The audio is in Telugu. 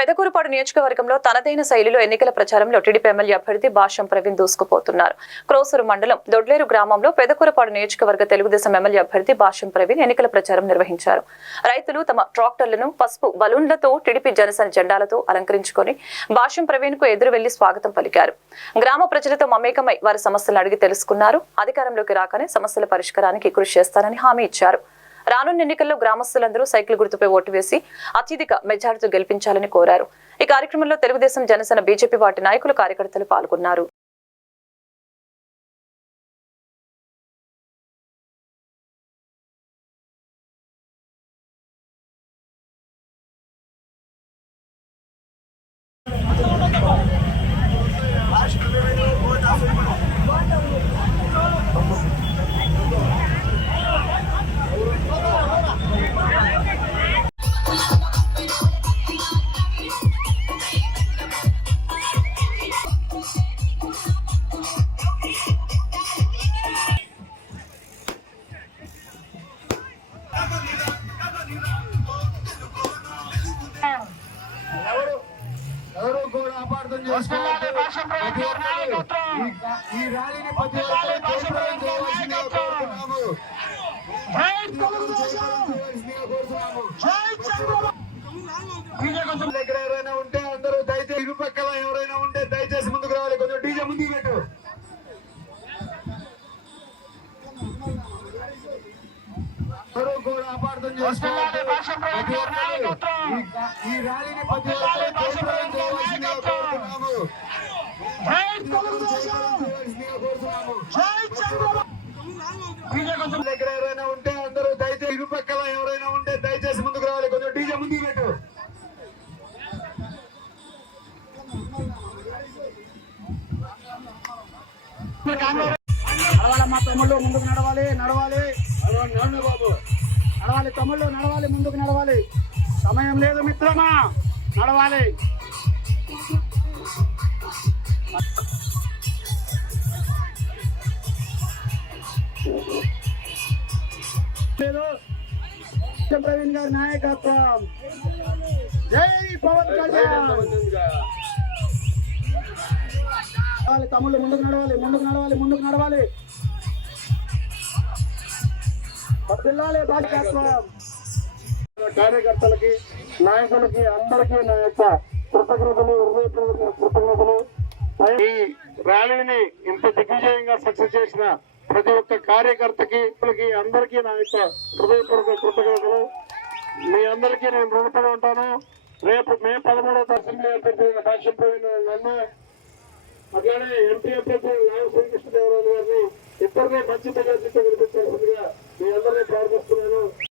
పెదకూరుపాడు నియోజకవర్గంలో తనదైన శైలిలో ఎన్నికల ప్రచారంలో టీడీపీ ఎమ్మెల్యే అభ్యర్థి భాషం ప్రవీణ్ దూసుకుపోతున్నారు. క్రోసూరు మండలం దొడ్లేరు గ్రామంలో పెదకూరుపాడు నియోజకవర్గ తెలుగుదేశం ఎమ్మెల్యే అభ్యర్థి భాష్యం ప్రవీణ్ ఎన్నికల ప్రచారం నిర్వహించారు. రైతులు తమ ట్రాక్టర్లను పసుపు బలూన్లతో టీడీపీ జనసేన జెండాలతో అలంకరించుకొని భాష్యం ప్రవీణ్కు ఎదురు వెళ్ళి స్వాగతం పలికారు. గ్రామ ప్రజలతో మమేకమై వారి సమస్యలను అడిగి తెలుసుకున్నారు. అధికారంలోకి రాకనే సమస్యల పరిష్కారానికి కృషి చేస్తానని హామీ ఇచ్చారు. రానున్న ఎన్నికల్లో గ్రామస్తులందరూ సైకిల్ గుర్తుపై ఓటు వేసి అత్యధిక మెజార్టీతో గెలిపించాలని కోరారు. ఈ కార్యక్రమంలో తెలుగుదేశం జనసేన బీజేపీ వాటి నాయకులు కార్యకర్తలు పాల్గొన్నారు. అపార్థం ప్రతి ఒక్కరు ఈ ఈ ర్యాలీని ప్రతి ఒక్కరు జయప్రదం చేయవలసిందిగా కోరుతున్నాము. కొంచెం దగ్గర ఎవరైనా ఉంటే అందరూ దయచేసి ఇరుపక్కల ఎవరైనా ఉంటే దయచేసి ముందుకు రావాలి కొంచెం డీజే ముందుకు పెట్టు అపార్థం చేసుకోవద్దు. ఈ ర్యాలీని ప్రతి ఒక్కరు జయప్రదం కోరుతున్నాము. చేయవలసిందిగా కోరుతున్నాము. కొంచెం దగ్గర ఎవరైనా ఉంటే అందరూ దయచేసి ఇరుపక్కల ఎవరైనా ఉంటే దయచేసి ముందుకు రావాలి కొంచెం డీజే ముందుకు పెట్టు నడవాలి మా తమ్ముళ్ళు ముందుకు నడవాలి నడవాలి బాబు నడవాలి తమ్ముళ్ళు నడవాలి ముందుకు నడవాలి. సమయం లేదు మిత్రమా నడవాలి. లేదు ప్రవీణ్ గారి నాయకత్వం. జై పవన్ కళ్యాణ్. తమ్ముళ్ళు ముందుకు నడవాలి ముందుకు నడవాలి ముందుకు నడవాలి. వర్ధిల్లాలి బాధ్యత్వం కార్యకర్తలకి నాయకులకి అందరికీ నా యొక్క కృతజ్ఞతలు హృదయపూర్వక కృతజ్ఞతలు. ఈ ర్యాలీని ఇంత దిగ్విజయంగా సక్సెస్ చేసిన ప్రతి ఒక్క కార్యకర్తకి అందరికీ నా యొక్క హృదయపూర్వక కృతజ్ఞతలు. మీ అందరికీ నేను రుణపడి ఉంటాను. రేపు మే పదమూడవ అసెంబ్లీ అభ్యర్థి భాష్యం పోయిన నన్ను అట్లానే ఎంపీ అభ్యర్థి లావ శ్రీకృష్ణదేవరాజు గారిని ఇద్దరిని మంచి మెజార్టీతో